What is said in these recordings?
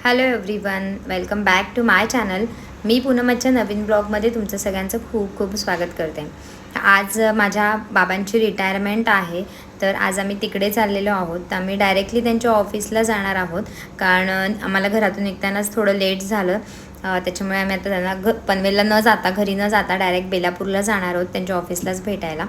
Hello everyone welcome back to my channel मी पूनमच्या नवीन ब्लॉगमध्ये तुमचं सगळ्यांचं खूप खूप स्वागत करते. आज माझ्या बाबांची रिटायरमेंट आहे तर आज आम्ही तिकडे चाललेलो आहोत. तर आम्ही डायरेक्टली त्यांच्या ऑफिसला जाणार आहोत कारण आम्हाला घरातून निघतानाच थोडं लेट झालं. त्याच्यामुळे आम्ही आता त्यांना घ पनवेलला न जाता घरी न जाता डायरेक्ट बेलापूरला जाणार आहोत त्यांच्या ऑफिसलाच भेटायला.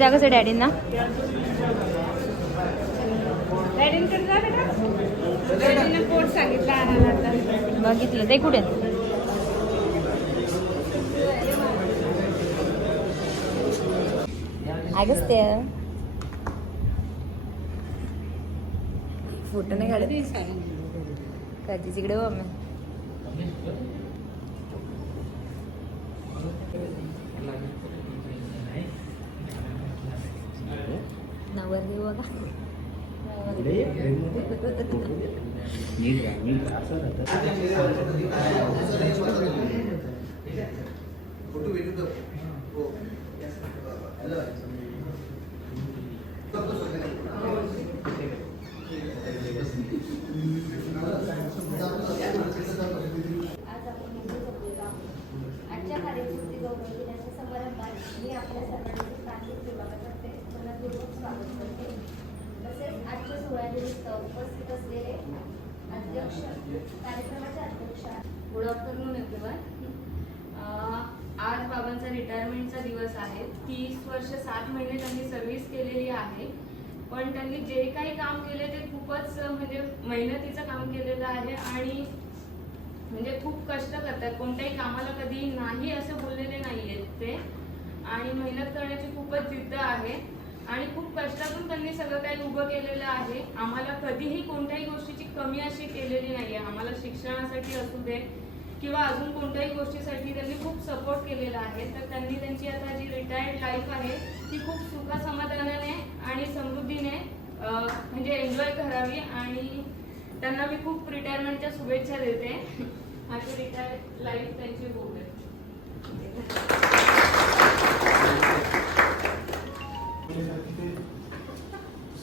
आहे कसं डॅडींना? बघितलं. ते कुठे? अगस्त फोटो नाही काढत. इकडे हो मम्मी नवरदेव बघा आज आपण मुंबई जमलेलो आहोत आजच्या कार्यक्रमाची गौरव दिनाच्या समारंभात मी आपल्या सर्वांचे स्थानिक सेवाकातर्फे मनपूर्वक स्वागत करते तसेच आजच्या सोहळ्यानिमित्त उपस्थित असलेले अध्यक्ष कार्यक्रमाचे अध्यक्ष गुड आफ्टरनून एव्हरीवन आज बाबांचा रिटायरमेंटचा दिवस आहे. तीस वर्ष सात महिने त्यांनी सर्व्हिस केलेली आहे. पण त्यांनी जे काही काम केले ते खूपच म्हणजे मेहनतीचं काम केलेलं आहे आणि म्हणजे खूप कष्ट करतात. कोणत्याही कामाला कधी नाही असं बोललेले नाही आहेत ते. आणि मेहनत करण्याची खूपच जिद्द आहे. आणि खूप कष्टातून त्यांनी सगळं काही उभं केलेलं आहे. आम्हाला कधीही कोणत्याही गोष्टीची कमी अशी केलेली नाही आहे आम्हाला शिक्षणासाठी असू दे किंवा अजून कोणत्याही गोष्टीसाठी त्यांनी खूप सपोर्ट केलेला आहे. तर त्यांनी त्यांची आता जी रिटायर्ड लाईफ आहे ती खूप सुखासमाधानाने आणि समृद्धीने म्हणजे एन्जॉय करावी आणि त्यांना मी खूप रिटायरमेंटच्या शुभेच्छा देते. माझी रिटायर्ड लाईफ त्यांची होऊ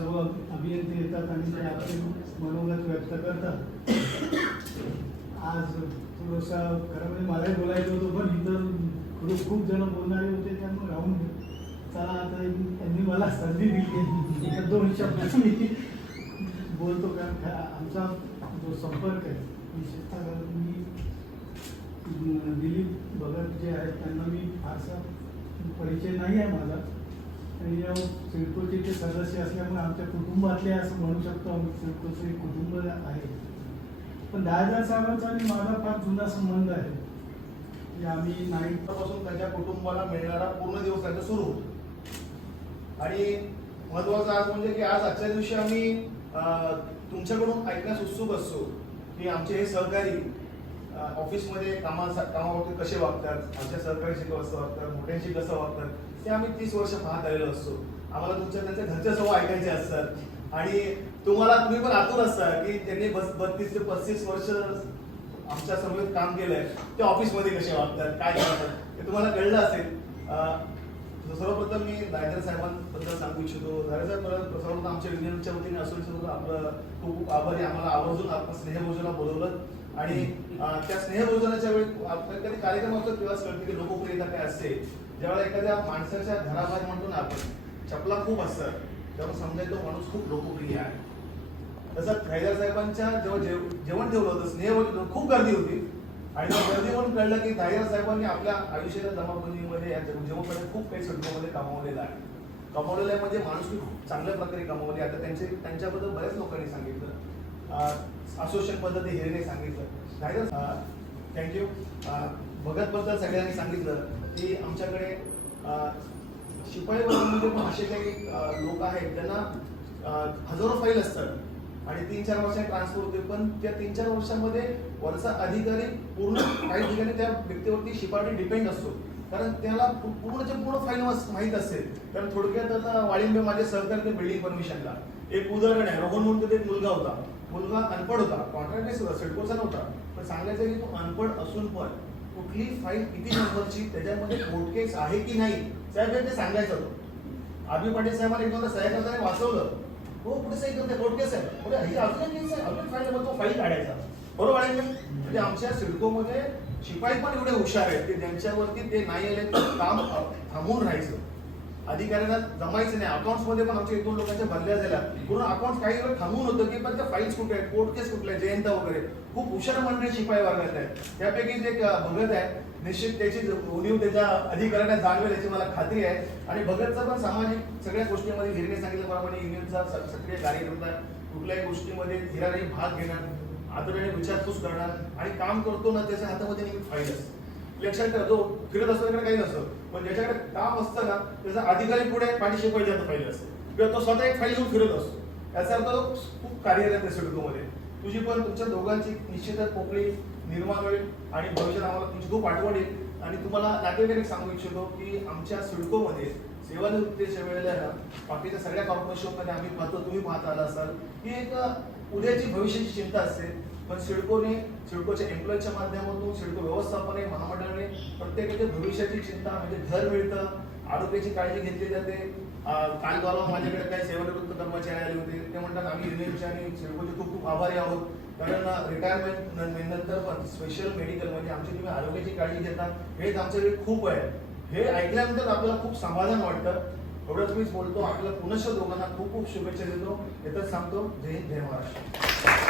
सर्व अभियंते येतात आणि ते आपले मनोगत व्यक्त करतात. आज थोडंसं खरं म्हणजे मलाही बोलायचं होतं पण इतर खूप खूप जण बोलणारे होते त्यामुळे राहून चला आता त्यांनी मला संधी दिली. एका दोन शब्द मी बोलतो कारण आमचा जो संपर्क आहे विशेषतः मी दिलीप भगत जे आहेत त्यांना मी फारसा परिचय नाही आहे माझा. या सिडकोचे सदस्य असल्यामुळे आमच्या कुटुंबातले असं म्हणू शकतो आम्ही सिडकोचं एक कुटुंब आहे. पण दहाजार साहेबांचा आणि माझा फार जुना संबंध आहे. की आम्ही नाईटपासून त्याच्या त्यांच्या कुटुंबाला मिळणारा पूर्ण दिवस त्यांचा सुरू होतो. आणि महत्वाचं आज म्हणजे की आज आजच्या दिवशी आम्ही तुमच्याकडून ऐकण्यास उत्सुक असतो की आमचे हे सहकारी ऑफिसमध्ये कामा कामाबाबतीत कसे वागतात आमच्या सहकारी कसं वागतात मोठ्यांशी कसं वागतात ते आम्ही तीस वर्ष पाहत आलेलो असतो. आम्हाला तुमच्या त्यांच्या घरच्या सवय ऐकायचे असतात. आणि तुम्हाला तुम्ही पण आतून असता की त्यांनी बस बत्तीस ते पस्तीस वर्ष आमच्यासमोर काम केलंय. ते ऑफिसमध्ये कसे वागतात काय करतात ते तुम्हाला कळलं असेल. सर्वप्रथम मी दायदर साहेबांबद्दल सांगू इच्छितो. दायदर साहेब सर्वप्रथम आमच्या युनियनच्या वतीने असोसिएशन आपलं खूप खूप आभारी आम्हाला आवर्जून आपण स्नेहभोजनाला बोलवलं. आणि त्या स्नेहभोजनाच्या वेळी कधी कार्यक्रम असतो तेव्हाच कळते की लोकप्रियता काय असते. ज्यावेळेला एखाद्या माणसाच्या घराबाहेर म्हणतो ना आपण चपला खूप असतात. तेव्हा समजायचं तो माणूस खूप लोकप्रिय आहे. तसं खैदार साहेबांच्या जेव्हा जेव जेवण ठेवलं होतं स्नेह खूप गर्दी होती. आणि त्या गर्दीवरून कळलं की दायर साहेबांनी आपल्या आयुष्याच्या जमाबंदीमध्ये या जेवणमध्ये खूप काही सडकोमध्ये कमावलेलं आहे. कमावलेलं आहे म्हणजे माणूस खूप चांगल्या प्रकारे कमावली. आता त्यांचे त्यांच्याबद्दल बऱ्याच लोकांनी सांगितलं. असोसिएशन पद्धती हिरेने सांगितलं. दायर थँक्यू भगतबद्दल सगळ्यांनी सांगितलं की आमच्याकडे शिपाई वर्गामध्ये म्हणजे पण असे काही लोक आहेत त्यांना हजारो फाईल असतात. आणि तीन चार वर्षात ट्रान्सफर होते पण त्या तीन चार वर्षामध्ये वरचा अधिकारी पूर्ण काही ठिकाणी त्या व्यक्तीवरती शिपाटी डिपेंड असतो. कारण त्याला पूर्णच्या पूर्ण फाईल माहीत असेल कारण थोडक्यात आता वाळिंबे माझे सहकारी ते बिल्डिंग परमिशनला एक उदाहरण आहे रोहन म्हणून एक मुलगा होता. मुलगा अनपड होता कॉन्ट्रॅक्ट होता सिडकोचा नव्हता. पण सांगायचं की तो अनपड असून पण कुठली फाईल किती नंबरची त्याच्यामध्ये कोर्ट केस आहे की नाही साहेब ते सांगायचं होतं. आबी पाटील साहेबांना एक सह्या करताना वाचवलं. हो पुढे सही करते कोर्ट केस आहे. पुढे ही अजून एक केस आहे. अजून फाईल तो फाईल काढायचा. बरोबर आहे म्हणजे आमच्या सिडकोमध्ये शिपाई पण एवढे हुशार आहेत की ज्यांच्यावरती ते नाही आले तर काम थांबून राहायचं. अधिकाऱ्यांना जमायचं नाही. अकाउंट्समध्ये पण आमच्या एकूण लोकांच्या बदल्या झाल्या. पूर्ण अकाउंट काही वेळ थांबून होतं की पण त्या फाईल्स कुठे आहेत? कोर्ट केस कुठल्या जयंत वगैरे. खूप हुशार मंडळी शिपाई वर्गात आहेत त्यापैकी जे भगत आहे निश्चित त्याची उणीव त्याच्या अधिकाऱ्यांना जाणवेल याची मला खात्री आहे. आणि भगतचा पण सामाजिक सगळ्या गोष्टीमध्ये धीरने सांगितल्याप्रमाणे युनियनचा सक्रिय कार्यकर्ता कुठल्याही गोष्टीमध्ये धीराने भाग घेणार आदराने विचारपूस करणार आणि काम करतो ना त्याच्या हातामध्ये नेहमी फाईल असते. लक्षात ठेवा जो फिरत असतो त्याकडे काही नसतं. पण ज्याच्याकडे काम असतं ना त्याचा अधिकारी पुढे पाठीशी पाहिजे जातो फाईल असतो किंवा तो स्वतः एक फाईल घेऊन फिरत असतो. याचा अर्थ तो खूप कार्यरत आहे सिडकोमध्ये तुझी पण तुमच्या दोघांची निश्चितच पोकळी निर्माण होईल आणि भविष्यात आम्हाला तुमची खूप आठवण येईल. आणि तुम्हाला नातेवाईक सांगू इच्छितो की आमच्या सिडकोमध्ये सेवानिवृत्तीच्या वेळेला ना बाकीच्या सगळ्या कॉर्पोरेशनमध्ये आम्ही पाहतो तुम्ही पाहत आला असाल. की एक उद्याची भविष्याची चिंता असते. पण सिडकोने सिडकोच्या एम्प्लॉईच्या माध्यमातून सिडको व्यवस्थापने महामंडळाने प्रत्येकाच्या भविष्याची चिंता म्हणजे घर मिळतं आरोग्याची काळजी घेतली जाते. काल परवा माझ्याकडे काही सेवानिवृत्त कर्मचारी आले होते. ते म्हणतात आम्ही युनियनचे आणि सिडकोचे खूप खूप आभारी आहोत. कारण रिटायरमेंट नंतर पण स्पेशल मेडिकल म्हणजे आमची तुम्ही आरोग्याची काळजी घेता हेच आमच्याकडे खूप आहे. हे ऐकल्यानंतर आपल्याला खूप समाधान वाटतं. एवढंच मीच बोलतो आपल्याला पुनश्च दोघांना खूप खूप शुभेच्छा देतो. येतच सांगतो जय हिंद जय महाराष्ट्र.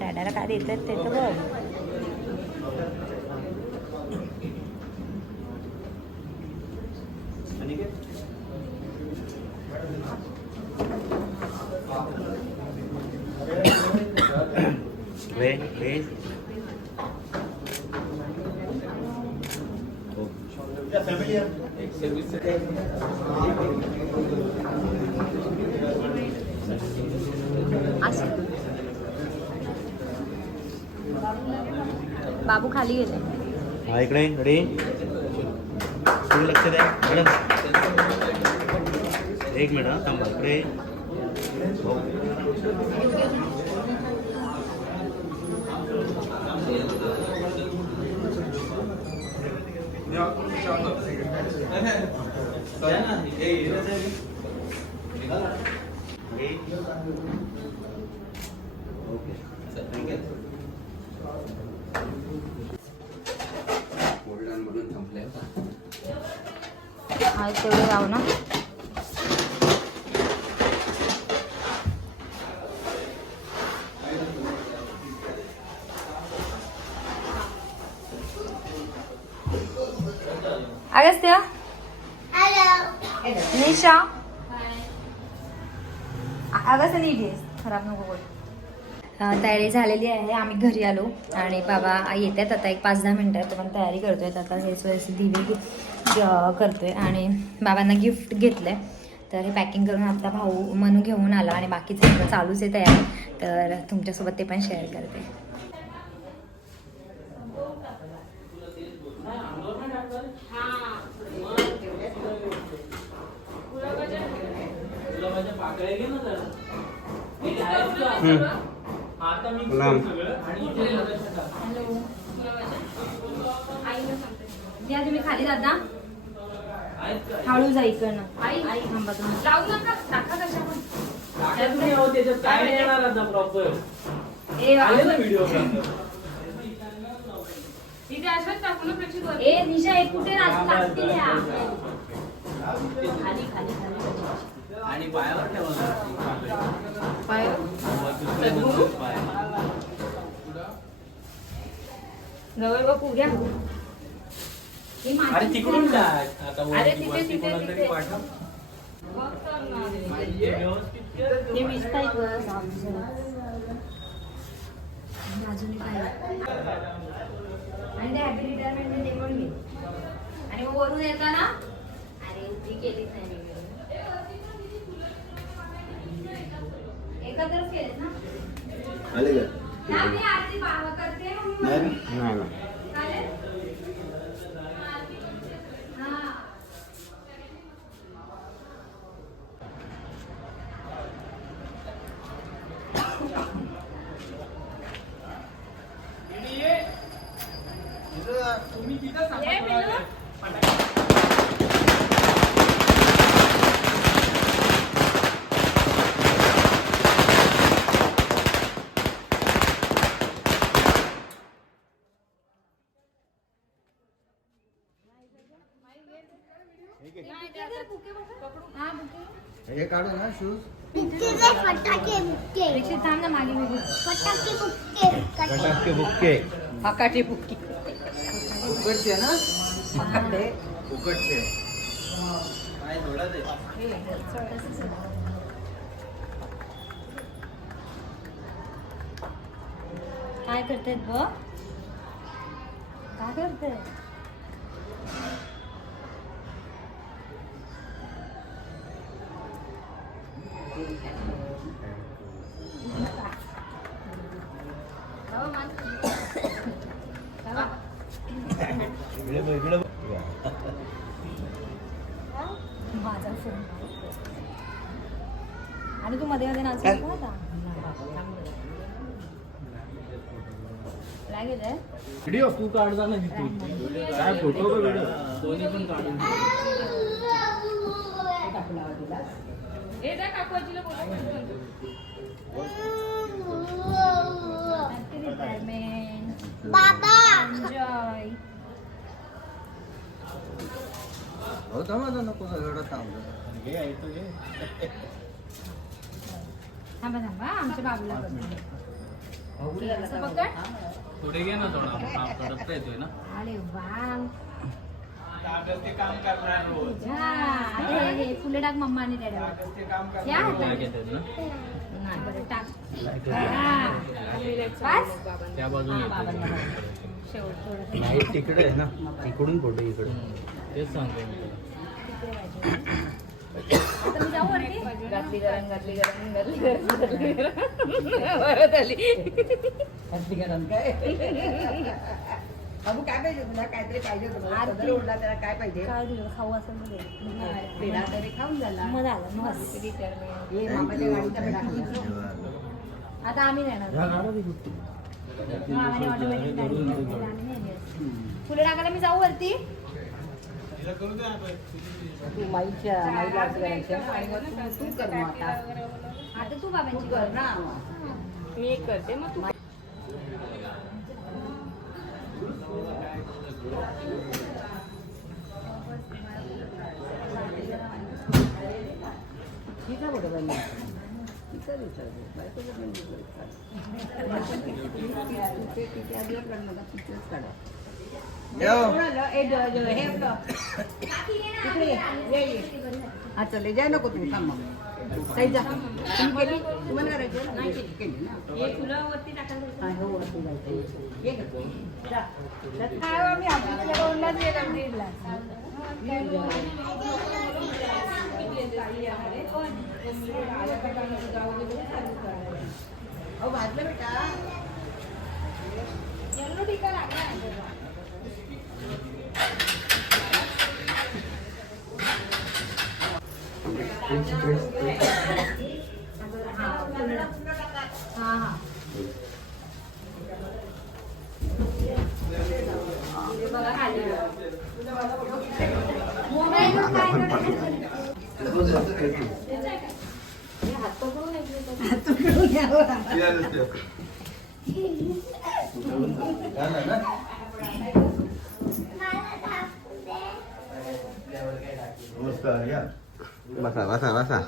डाडाला काय देतात त्याचं बघ आणि काय वे वे हो फॅमिली असं बाबू खाली गेले. हा इकडे रेडी तुम्ही लक्ष द्या. मॅडम. एक मिनिट हा थांबा. इकडे. हो. अगस्त्य? निशा? अगस्त्य नीट ये. खराब नको बोल. तयारी झालेली आहे. आम्ही घरी आलो आणि बाबा येतात आता एक पाच दहा मिनटात पण तयारी करतोय. आता हेच वेळेस दिवे ग- करतोय. आणि बाबांना गिफ्ट घेतलंय. तर हे पॅकिंग करून आता भाऊ मनू घेऊन आला आणि बाकीचं सगळं चालूच आहे तयारी. तर तुमच्यासोबत ते पण शेअर करते. गुलाबाच्या पाकळ्या घे ना जरा. किती करू ना सगळं? आईला सांगते. द्या तुम्ही खाली दादा हळू जा इकडनं. आई. आई थांबा तुम्ही. लावू नका. टाका कशा पण. त्याच्यात काय नाही येणार आता प्रॉपर ए आले ना व्हिडिओ इथे अशाच टाकू ना प्रेक्षक वर. ए निशा एक कुठे नाच नाचतील ह्या खाली खाली खाली. आणि पायावर ठेवा सद्गुरू? पाय? जवळ बघू घ्या. अरे तिकडून. टाक आता वरती- कोणाला तरी. पाठव. बस काय? आणि ते हॅपी रिटायरमेंट ते पण मी आणि मग वरून येताना? अरे ती केलीच नाही मी एकत्रच केलेत ना आले का? नाही, मी हा, बुके. हे काढू ना शूज फटाके बुक्के. फटाके बुक्के फटाके. बुक्के थोडा दे काय करतेत बघ काय करते मध्ये मध्ये नाचू नको आता. लागेल रे. व्हिडिओ तू काढजा ना तिथून काय फोटो का व्हिडिओ दोन्ही पण काढून घे. बाबा. हो थांबा आता नको सगळं थांब. घे आहे तो घे थांबा थांबा. आमच्या बाबूला बघ. असं पकड. पुढे घे ना थोडा. हा, येतोय ना. अरे वा. ते काम करणार रोज. हा, हे फुले टाक मम्मा आणि डॅडा काम या. करणार हाताने. घेतात ना. नाही बरं टाक. हा. बस. त्या बाजूने हा, येते. बाबांना शेवट थोडं नाही तिकडे आहे ना. इकडून फोटो इकडे. हम्म. तेच सांगतो मी तुला. आता मी घातली गरम घातली गरम घातली गरम घातली गरम. परत आली. बाबू काय पाहिजे तुला? काहीतरी पाहिजे तुला आरती. सदर ओढला त्याला काय पाहिजे? काय दिलं खाऊ असं मध्ये पेढा तरी खाऊन झाला. मामाच्या गाडीचा पेढा. आता आम्ही नेणार मामाने ऑटोमॅटिक गाडी नाही. फुले टाकायला मी जाऊ वरती. माईच्या माईला असं करायचं. तू तू कर मग आता. आता तू बाबांची कर ना. मी एक करते मग तू ठीक आहे बरोबर नाही तिचं विचारते बायकोचं पण तिचेच काढा. हे. हा चले जाय नको तू थांब काही जा तुम्ही केली तुम्हाला करायचं नाही केली केली ना हे वरती टाकायला. जा. जा बेटा Yeah, let's do it. Yeah, let's do it. नमस्कार या बसा बसा बसा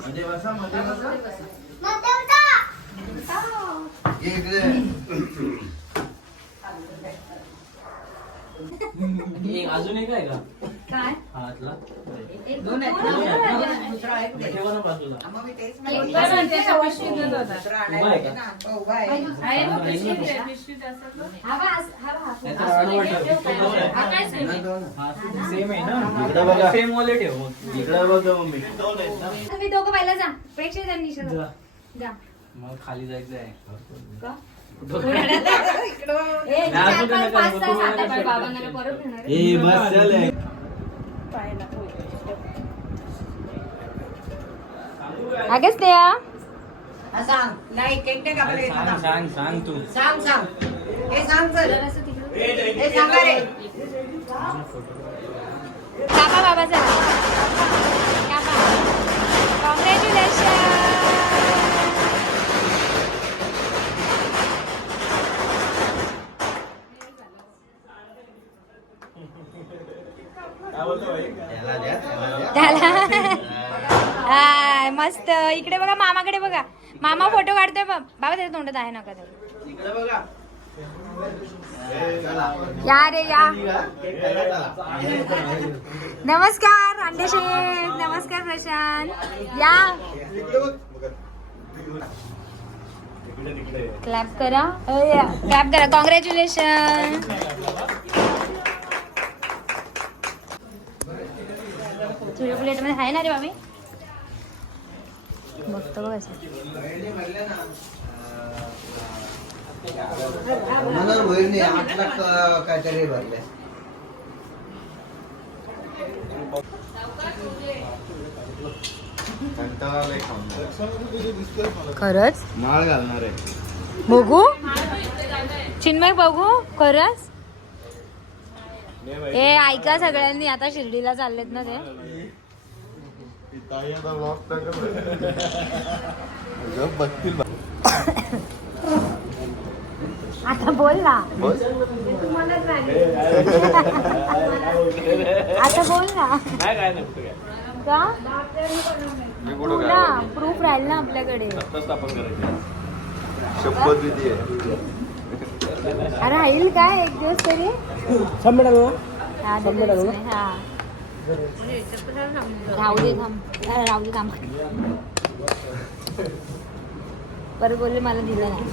मध्ये बसा मध्ये बसा ये इकडे. एक अजून एक आहे का काय हा आतला दोन आहेत ना? दुसरा आहे पुढे. ठेवा ना बाजूला मग मी तेच पण म्हणते. त्याच्या पिशवीतच होता. दुसरा उभा आहे आणायला का? ना. हो, उभा आहे. आहे ना, पिशवीत आहे, पिशवीत असतात ना. हा बा, हा बा. नाहीतर आडवं ठेव. हा काय सेम आहे? हा, सेम आहे ना इकडं बघा. सेम वाले ठेव मग इकडे बघ मम्मी तुम्ही दोघं पहिला जा प्रेक्षक त्यांनी जा. जा मग खाली जायचं आहे का? ए, बस चल अगेच त्या सांग. नाही केक नाही सांग सांग सांग सांग तू सांग सांग. हे सांग चल हे सांगा रे कापा बाबा चला कापा कॉंग्रॅच्युलेशन याला द्या याला द्या झाला हाय मस्त इकडे बघा मामाकडे बघा. मामा फोटो काढतोय बाबा त्याच्या तोंडात आहे नका या रे या. नमस्कार अंडे शेठ. नमस्कार प्रशांत. या. क्लॅप करा. क्लॅप करा. कॉंग्रॅच्युलेशन तुझ्या प्लेटमध्ये आहे ना रे बाबी? बघतो बघ. असं. मला बहिणी आठ लाख काहीतरी भरले. खरंच? माळ घालणार आहे. बघू. चिन्मय बघू. खरंच? ए ऐका सगळ्यांनी आता शिर्डीला चाललेत ना ते. बघतील बा. आता बोल ना. आता बोल ना. काय काय नाही कुठं काय? का? ना प्रूफ राहील ना आपल्याकडे. सत्ता स्थापन करायची शपथ विधी आहे. अरे राहील काय एक दिवस तरी? हा, दिवस नाही, हा. राहू दे थांब. अरे, राहू दे थांब. बरं बोलले मला दिलं नाही.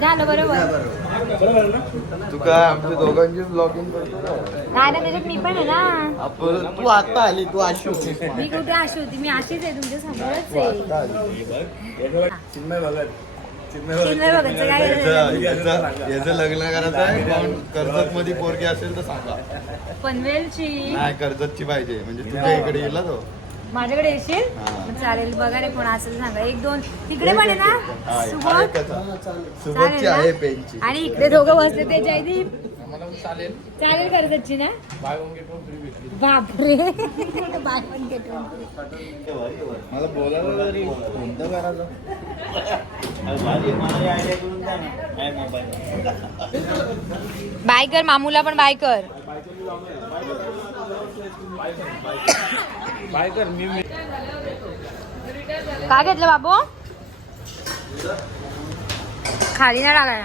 झालं बरोबर. तू काय आमच्या दोघांची? नाही ना त्याच्यात मी पण आहे ना. आपण तू आता आली तू अशी होतीस मी कुठे अशी होती? मी अशीच आहे तुमच्या समोरच आहे. चिन्मय भगत. चिन्मय भगतचं काय याचं- करायचं? याचं याचं लग्न करायचं आहे. पण कर्जत मध्ये पोरगी असेल तर सांगा. पनवेलची. नाही कर्जतची पाहिजे. म्हणजे तुझ्या इकडे येईल तो. माझ्याकडे येशील? हा. मग चालेल बघा रे कोण असेल सांगा. एक दोन. तिकडे पण आहे हा, ना आहे. सुबोध सुबोधची? आहे पेनची. आणि इकडे दोघं बसले ते जयदीप. चालेल. चालेल कर्जतची ना? Buy one get one free भेटली बापरे. Buy one get one free. मला बोलायला तरी कोणतं करायचं? बाय कर मामूला पण बाय कर. बाय कर मी मी काय घेतलं बाबू? खाली नाही टाकाय